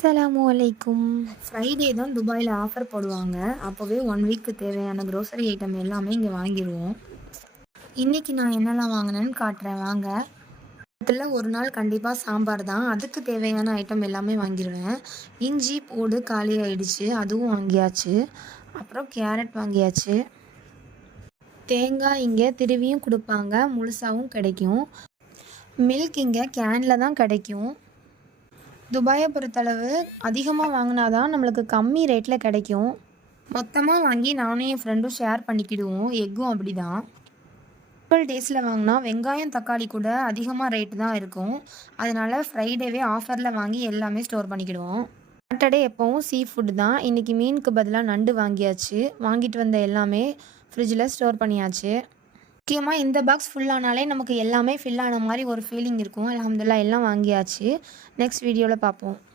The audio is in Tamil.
அஸ்ஸலாமு அலைக்கும். ஃப்ரைடே தான் துபாயில ஆஃபர் போடுவாங்க. அப்போவே 1 வீக்கு தேவையான க்ரோசரி ஐட்டம் எல்லாமே இங்கே வாங்கிருவோம். இன்றைக்கி நான் என்னெல்லாம் வாங்கினேன்னு காட்டுறேன் வாங்க. இதில் ஒரு நாள் கண்டிப்பாக சாம்பார் தான். அதுக்கு தேவையான ஐட்டம் எல்லாமே வாங்கிடுவேன். இஞ்சி பூண்டு காலி ஆயிடுச்சு, அதுவும் வாங்கியாச்சு. அப்புறம் கேரட் வாங்கியாச்சு. தேங்காய் இங்கே திருவியும் கொடுப்பாங்க, முழுசாகவும் கிடைக்கும். மில்க் இங்கே கேனில் தான் கிடைக்கும். துபாயை பொறுத்தளவு அதிகமாக வாங்கினா தான் நம்மளுக்கு கம்மி ரேட்டில் கிடைக்கும். மொத்தமாக வாங்கி நானும் என் ஃப்ரெண்டும் ஷேர் பண்ணிக்கிடுவோம். எக்கும் அப்படி தான். டேஸில் வாங்கினா வெங்காயம் தக்காளி கூட அதிகமாக ரேட்டு தான் இருக்கும். அதனால் ஃப்ரைடேவே ஆஃபரில் வாங்கி எல்லாமே ஸ்டோர் பண்ணிக்கிடுவோம். சாட்டர்டே எப்போவும் சீ ஃபுட் தான். இன்றைக்கி மீனுக்கு பதிலாக நண்டு வாங்கியாச்சு. வாங்கிட்டு வந்த எல்லாமே ஃப்ரிட்ஜில் ஸ்டோர் பண்ணியாச்சு. முக்கியமாக இந்த பாக்ஸ் ஃபுல்லானாலே நமக்கு எல்லாமே ஃபில் ஆன மாதிரி ஒரு ஃபீலிங் இருக்கும். அல்ஹம்துலில்லாஹ் எல்லாம் வாங்கியாச்சு. நெக்ஸ்ட் வீடியோவில் பார்ப்போம்.